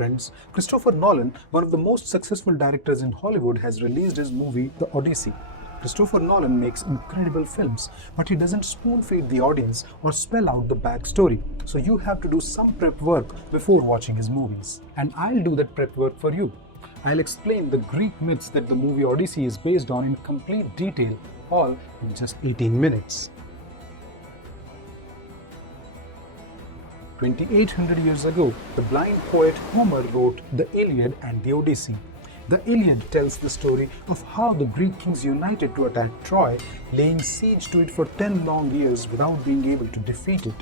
friends. Christopher Nolan, one of the most successful directors in Hollywood, has released his movie The Odyssey. Christopher Nolan makes incredible films, but he doesn't spoon-feed the audience or spell out the backstory. So you have to do some prep work before watching his movies. And I'll do that prep work for you. I'll explain the Greek myths that the movie Odyssey is based on in complete detail, all in just 18 minutes. 2800 years ago, the blind poet Homer wrote the Iliad and the Odyssey. The Iliad tells the story of how the Greek kings united to attack Troy, laying siege to it for 10 long years without being able to defeat it.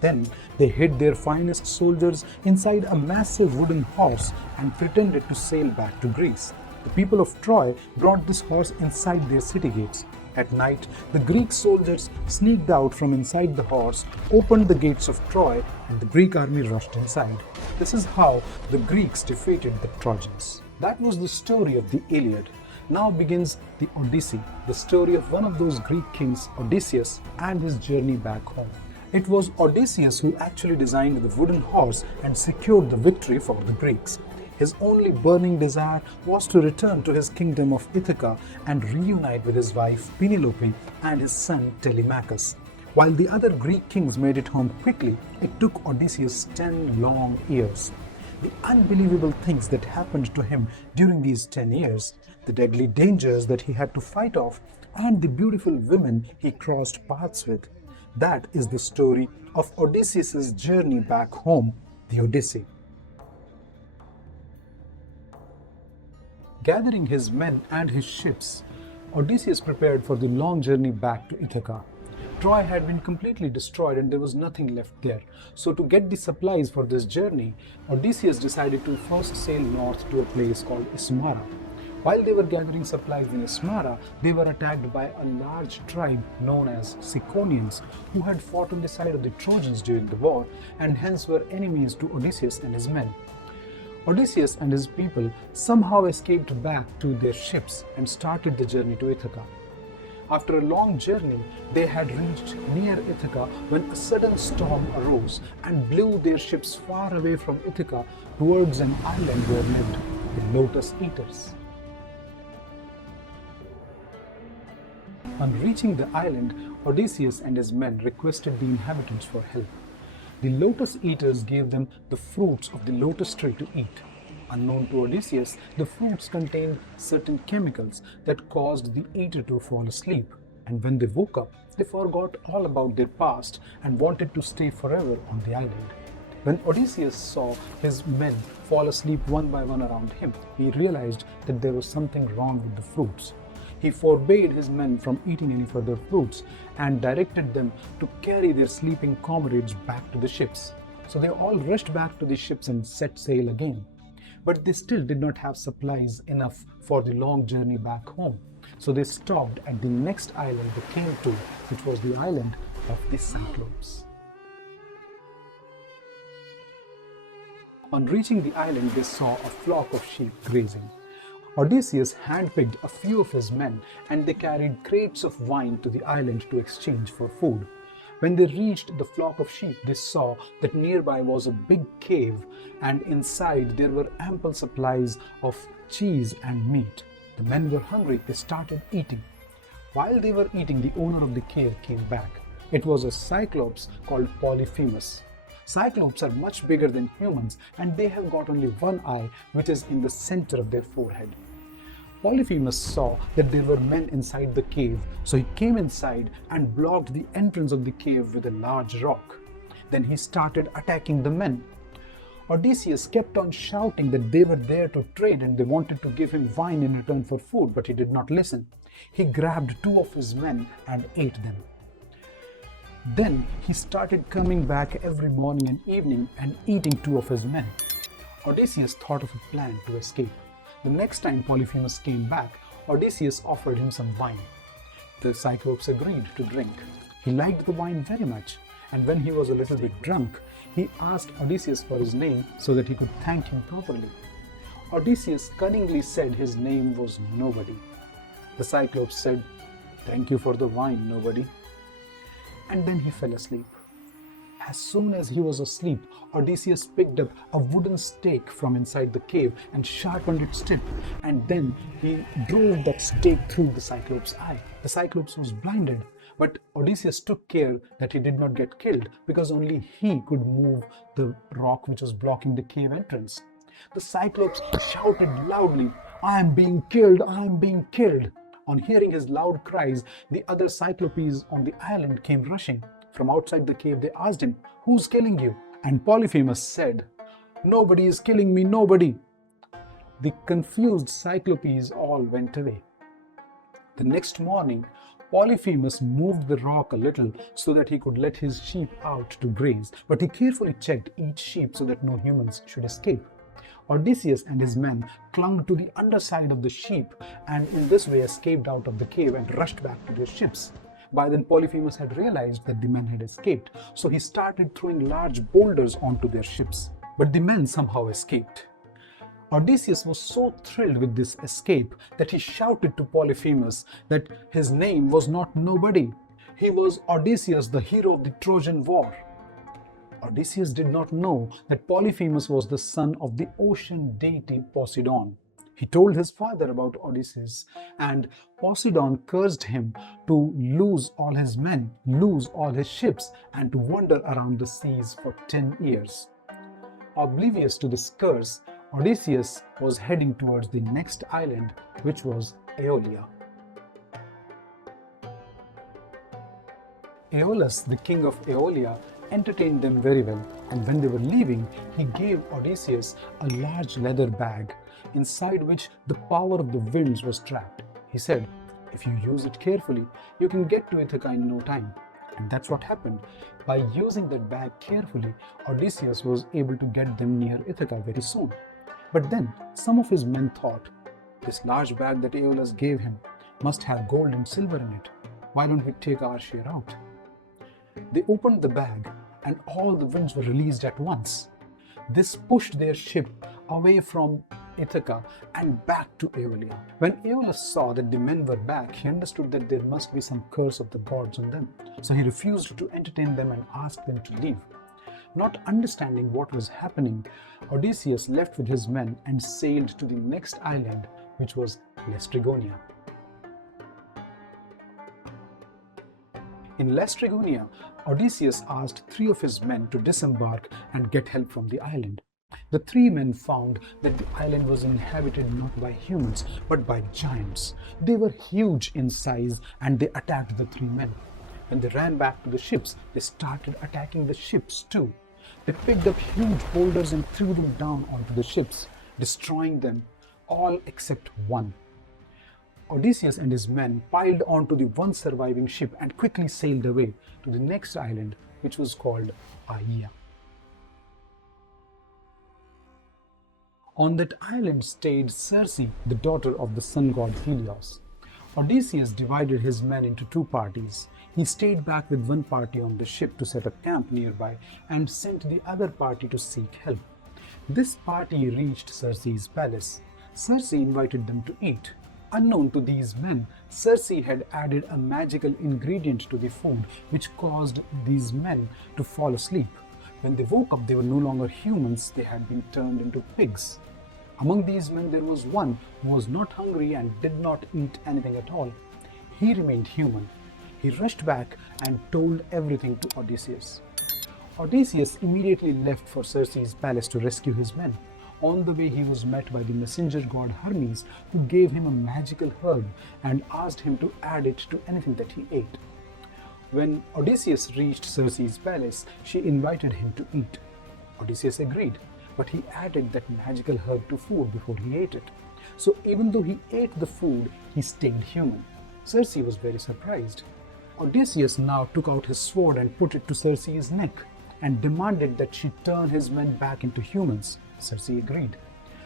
Then they hid their finest soldiers inside a massive wooden horse and pretended to sail back to Greece. The people of Troy brought this horse inside their city gates. At night, the Greek soldiers sneaked out from inside the horse, opened the gates of Troy, and the Greek army rushed inside. This is how the Greeks defeated the Trojans. That was the story of the Iliad. Now begins the Odyssey, the story of one of those Greek kings, Odysseus, and his journey back home. It was Odysseus who actually designed the wooden horse and secured the victory for the Greeks. His only burning desire was to return to his kingdom of Ithaca and reunite with his wife Penelope and his son Telemachus. While the other Greek kings made it home quickly, it took Odysseus 10 long years. The unbelievable things that happened to him during these 10 years, the deadly dangers that he had to fight off, and the beautiful women he crossed paths with. That is the story of Odysseus' journey back home, the Odyssey. Gathering his men and his ships, Odysseus prepared for the long journey back to Ithaca. Troy had been completely destroyed and there was nothing left there. So to get the supplies for this journey, Odysseus decided to first sail north to a place called Ismara. While they were gathering supplies in Ismara, they were attacked by a large tribe known as Ciconians, who had fought on the side of the Trojans during the war and hence were enemies to Odysseus and his men. Odysseus and his people somehow escaped back to their ships and started the journey to Ithaca. After a long journey, they had reached near Ithaca when a sudden storm arose and blew their ships far away from Ithaca towards an island where lived the Lotus Eaters. On reaching the island, Odysseus and his men requested the inhabitants for help. The Lotus Eaters gave them the fruits of the lotus tree to eat. Unknown to Odysseus, the fruits contained certain chemicals that caused the eater to fall asleep. And when they woke up, they forgot all about their past and wanted to stay forever on the island. When Odysseus saw his men fall asleep one by one around him, he realized that there was something wrong with the fruits. He forbade his men from eating any further fruits and directed them to carry their sleeping comrades back to the ships. So they all rushed back to the ships and set sail again. But they still did not have supplies enough for the long journey back home. So they stopped at the next island they came to, which was the island of the Cyclops. On reaching the island, they saw a flock of sheep grazing. Odysseus handpicked a few of his men and they carried crates of wine to the island to exchange for food. When they reached the flock of sheep, they saw that nearby was a big cave and inside there were ample supplies of cheese and meat. The men were hungry, they started eating. While they were eating, the owner of the cave came back. It was a Cyclops called Polyphemus. Cyclops are much bigger than humans and they have got only one eye, which is in the center of their forehead. Polyphemus saw that there were men inside the cave, so he came inside and blocked the entrance of the cave with a large rock. Then he started attacking the men. Odysseus kept on shouting that they were there to trade and they wanted to give him wine in return for food, but he did not listen. He grabbed 2 of his men and ate them. Then he started coming back every morning and evening and eating 2 of his men. Odysseus thought of a plan to escape. The next time Polyphemus came back, Odysseus offered him some wine. The Cyclops agreed to drink. He liked the wine very much, and when he was a little bit drunk, he asked Odysseus for his name so that he could thank him properly. Odysseus cunningly said his name was Nobody. The Cyclops said, "Thank you for the wine, Nobody." And then he fell asleep. As soon as he was asleep, Odysseus picked up a wooden stake from inside the cave and sharpened its tip, and then he drove that stake through the Cyclops' eye. The Cyclops was blinded, but Odysseus took care that he did not get killed because only he could move the rock which was blocking the cave entrance. The Cyclops shouted loudly, "I am being killed! I am being killed!" On hearing his loud cries, the other Cyclopes on the island came rushing. From outside the cave, they asked him, "Who's killing you?" And Polyphemus said, "Nobody is killing me, nobody." The confused Cyclopes all went away. The next morning, Polyphemus moved the rock a little so that he could let his sheep out to graze, but he carefully checked each sheep so that no humans should escape. Odysseus and his men clung to the underside of the sheep and in this way escaped out of the cave and rushed back to their ships. By then Polyphemus had realized that the men had escaped, so he started throwing large boulders onto their ships. But the men somehow escaped. Odysseus was so thrilled with this escape that he shouted to Polyphemus that his name was not nobody. He was Odysseus, the hero of the Trojan War. Odysseus did not know that Polyphemus was the son of the ocean deity Poseidon. He told his father about Odysseus, and Poseidon cursed him to lose all his men, lose all his ships, and to wander around the seas for 10 years. Oblivious to this curse, Odysseus was heading towards the next island, which was Aeolia. Aeolus, the king of Aeolia, entertained them very well, and when they were leaving, he gave Odysseus a large leather bag, inside which the power of the winds was trapped. He said, "If you use it carefully, you can get to Ithaca in no time." And that's what happened. By using that bag carefully, Odysseus was able to get them near Ithaca very soon. But then some of his men thought, "This large bag that Aeolus gave him must have gold and silver in it. Why don't we take our share out?" They opened the bag and all the winds were released at once. This pushed their ship away from Ithaca and back to Aeolia. When Aeolus saw that the men were back, he understood that there must be some curse of the gods on them. So he refused to entertain them and asked them to leave. Not understanding what was happening, Odysseus left with his men and sailed to the next island, which was Laestrygonia. In Laestrygonia, Odysseus asked 3 of his men to disembark and get help from the island. The 3 men found that the island was inhabited not by humans but by giants. They were huge in size and they attacked the 3 men. When they ran back to the ships, they started attacking the ships too. They picked up huge boulders and threw them down onto the ships, destroying them, all except one. Odysseus and his men piled onto the one surviving ship and quickly sailed away to the next island, which was called Aeaea. On that island stayed Circe, the daughter of the sun god Helios. Odysseus divided his men into 2 parties. He stayed back with one party on the ship to set a camp nearby and sent the other party to seek help. This party reached Circe's palace. Circe invited them to eat. Unknown to these men, Circe had added a magical ingredient to the food which caused these men to fall asleep. When they woke up, they were no longer humans, they had been turned into pigs. Among these men, there was one who was not hungry and did not eat anything at all. He remained human. He rushed back and told everything to Odysseus. Odysseus immediately left for Circe's palace to rescue his men. On the way, he was met by the messenger god Hermes, who gave him a magical herb and asked him to add it to anything that he ate. When Odysseus reached Circe's palace, she invited him to eat. Odysseus agreed, but he added that magical herb to food before he ate it. So even though he ate the food, he stayed human. Circe was very surprised. Odysseus now took out his sword and put it to Circe's neck and demanded that she turn his men back into humans. Circe agreed.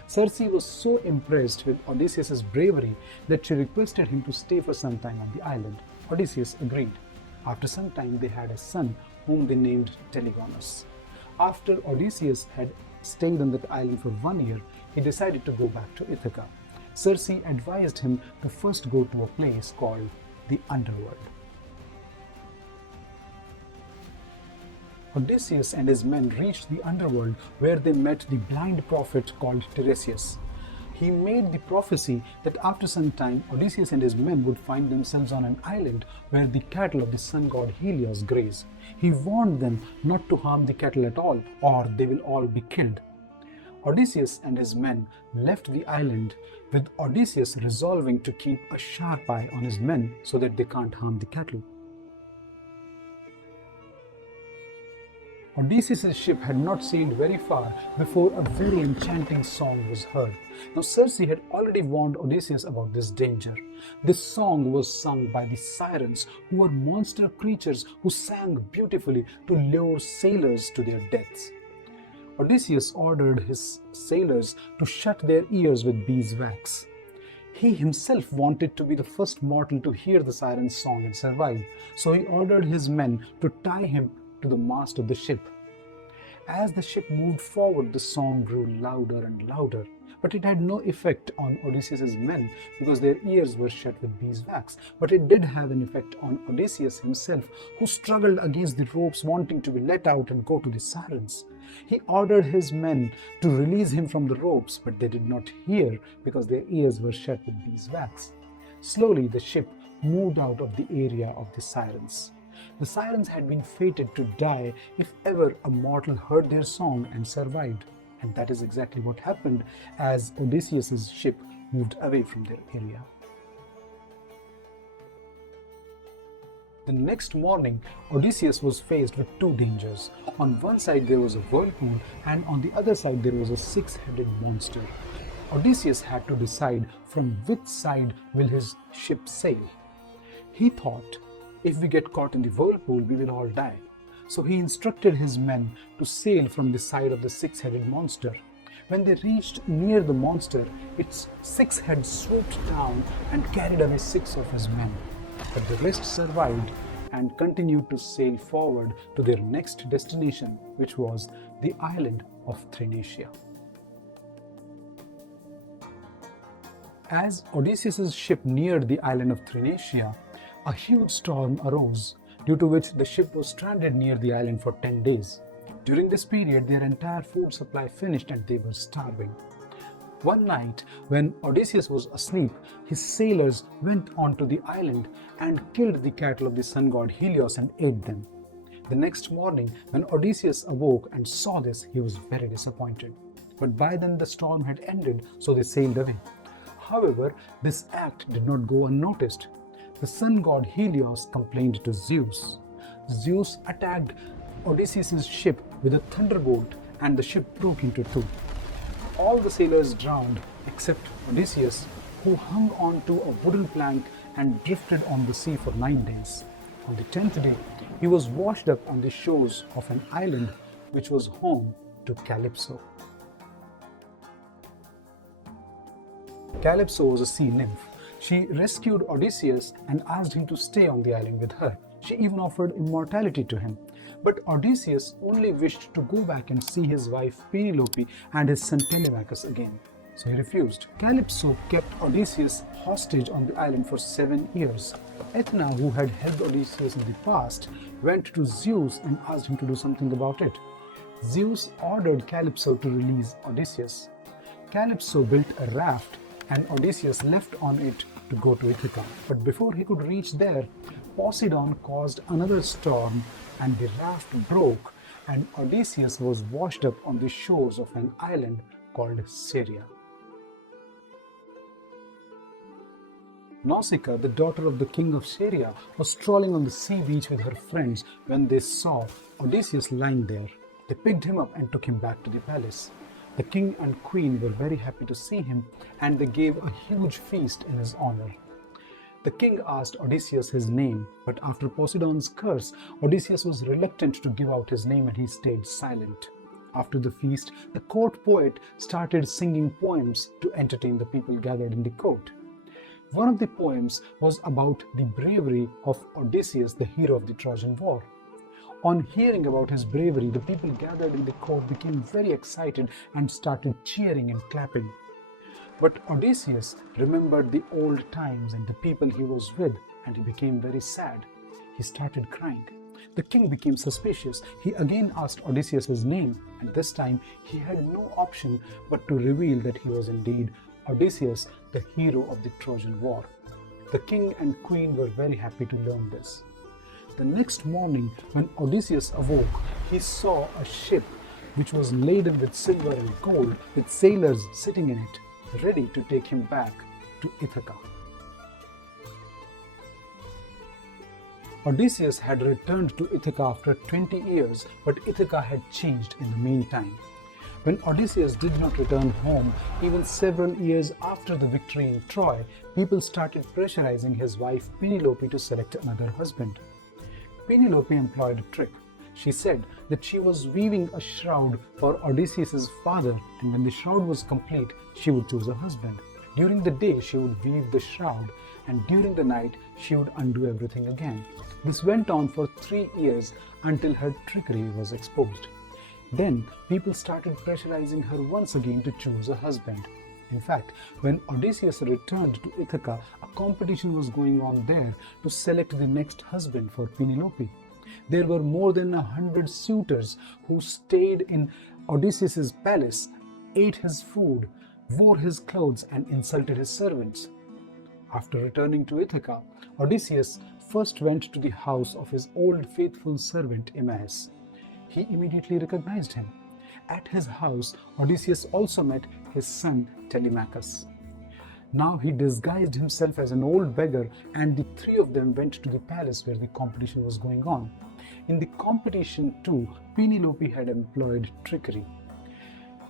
Circe was so impressed with Odysseus' bravery that she requested him to stay for some time on the island. Odysseus agreed. After some time, they had a son whom they named Telegonus. After Odysseus had stayed on that island for 1 year, he decided to go back to Ithaca. Circe advised him to first go to a place called the Underworld. Odysseus and his men reached the underworld where they met the blind prophet called Tiresias. He made the prophecy that after some time Odysseus and his men would find themselves on an island where the cattle of the sun god Helios graze. He warned them not to harm the cattle at all, or they will all be killed. Odysseus and his men left the island, with Odysseus resolving to keep a sharp eye on his men so that they can't harm the cattle. Odysseus' ship had not sailed very far before a very enchanting song was heard. Now Circe had already warned Odysseus about this danger. This song was sung by the Sirens, who were monster creatures who sang beautifully to lure sailors to their deaths. Odysseus ordered his sailors to shut their ears with beeswax. He himself wanted to be the first mortal to hear the Sirens' song and survive, so he ordered his men to tie him to the mast of the ship. As the ship moved forward, the song grew louder and louder, but it had no effect on Odysseus' men because their ears were shut with beeswax. But it did have an effect on Odysseus himself, who struggled against the ropes, wanting to be let out and go to the Sirens. He ordered his men to release him from the ropes, but they did not hear because their ears were shut with beeswax. Slowly, the ship moved out of the area of the Sirens. The Sirens had been fated to die if ever a mortal heard their song and survived. And that is exactly what happened as Odysseus' ship moved away from their area. The next morning, Odysseus was faced with two dangers. On one side there was a whirlpool, and on the other side there was a six-headed monster. Odysseus had to decide from which side will his ship sail. He thought, if we get caught in the whirlpool, we will all die. So he instructed his men to sail from the side of the six-headed monster. When they reached near the monster, its six heads swooped down and carried away 6 of his men. But the rest survived and continued to sail forward to their next destination, which was the island of Thrinacia. As Odysseus' ship neared the island of Thrinacia, a huge storm arose, due to which the ship was stranded near the island for 10 days. During this period, their entire food supply finished and they were starving. One night, when Odysseus was asleep, his sailors went onto the island and killed the cattle of the sun god Helios and ate them. The next morning, when Odysseus awoke and saw this, he was very disappointed. But by then the storm had ended, so they sailed away. However, this act did not go unnoticed. The sun god Helios complained to Zeus. Zeus attacked Odysseus' ship with a thunderbolt and the ship broke into two. All the sailors drowned except Odysseus, who hung on to a wooden plank and drifted on the sea for 9 days. On the 10th day, he was washed up on the shores of an island which was home to Calypso. Calypso was a sea nymph. She rescued Odysseus and asked him to stay on the island with her. She even offered immortality to him. But Odysseus only wished to go back and see his wife Penelope and his son Telemachus again. So he refused. Calypso kept Odysseus hostage on the island for 7 years. Athena, who had helped Odysseus in the past, went to Zeus and asked him to do something about it. Zeus ordered Calypso to release Odysseus. Calypso built a raft and Odysseus left on it to go to Ithaca. But before he could reach there, Poseidon caused another storm and the raft broke and Odysseus was washed up on the shores of an island called Scheria. Nausicaa, the daughter of the king of Scheria, was strolling on the sea beach with her friends when they saw Odysseus lying there. They picked him up and took him back to the palace. The king and queen were very happy to see him and they gave a huge feast in his honor. The king asked Odysseus his name, but after Poseidon's curse, Odysseus was reluctant to give out his name and he stayed silent. After the feast, the court poet started singing poems to entertain the people gathered in the court. One of the poems was about the bravery of Odysseus, the hero of the Trojan War. On hearing about his bravery, the people gathered in the court became very excited and started cheering and clapping. But Odysseus remembered the old times and the people he was with, and he became very sad. He started crying. The king became suspicious. He again asked Odysseus his name, and this time he had no option but to reveal that he was indeed Odysseus, the hero of the Trojan War. The king and queen were very happy to learn this. The next morning, when Odysseus awoke, he saw a ship which was laden with silver and gold, with sailors sitting in it, ready to take him back to Ithaca. Odysseus had returned to Ithaca after 20 years, but Ithaca had changed in the meantime. When Odysseus did not return home, even several years after the victory in Troy, people started pressurizing his wife Penelope to select another husband. Penelope employed a trick. She said that she was weaving a shroud for Odysseus' father, and when the shroud was complete, she would choose a husband. During the day, she would weave the shroud, and during the night, she would undo everything again. This went on for 3 years until her trickery was exposed. Then, people started pressurizing her once again to choose a husband. In fact, when Odysseus returned to Ithaca, a competition was going on there to select the next husband for Penelope. There were more than 100 suitors who stayed in Odysseus' palace, ate his food, wore his clothes, and insulted his servants. After returning to Ithaca, Odysseus first went to the house of his old faithful servant Aeaea. He immediately recognized him. At his house, Odysseus also met his son Telemachus. Now he disguised himself as an old beggar, and the three of them went to the palace where the competition was going on. In the competition too, Penelope had employed trickery.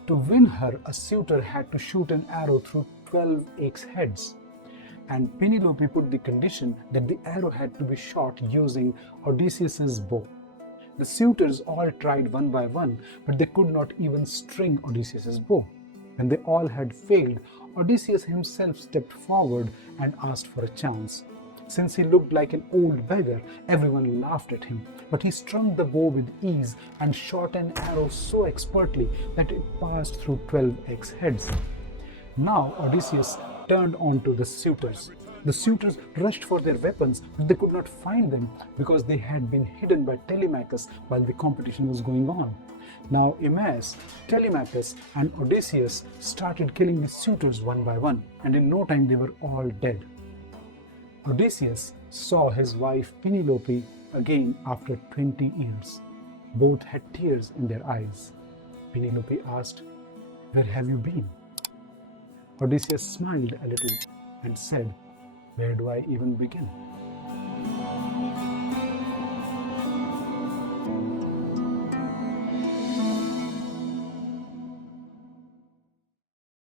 To win her, a suitor had to shoot an arrow through 12 axe heads. And Penelope put the condition that the arrow had to be shot using Odysseus' bow. The suitors all tried one by one, but they could not even string Odysseus' bow. When they all had failed, Odysseus himself stepped forward and asked for a chance. Since he looked like an old beggar, everyone laughed at him, but he strung the bow with ease and shot an arrow so expertly that it passed through 12 axe heads. Now Odysseus turned on to the suitors. The suitors rushed for their weapons, but they could not find them because they had been hidden by Telemachus while the competition was going on. Now Aeaea, Telemachus, and Odysseus started killing the suitors one by one, and in no time they were all dead. Odysseus saw his wife Penelope again after 20 years. Both had tears in their eyes. Penelope asked, "Where have you been?" Odysseus smiled a little and said, "Where do I even begin?"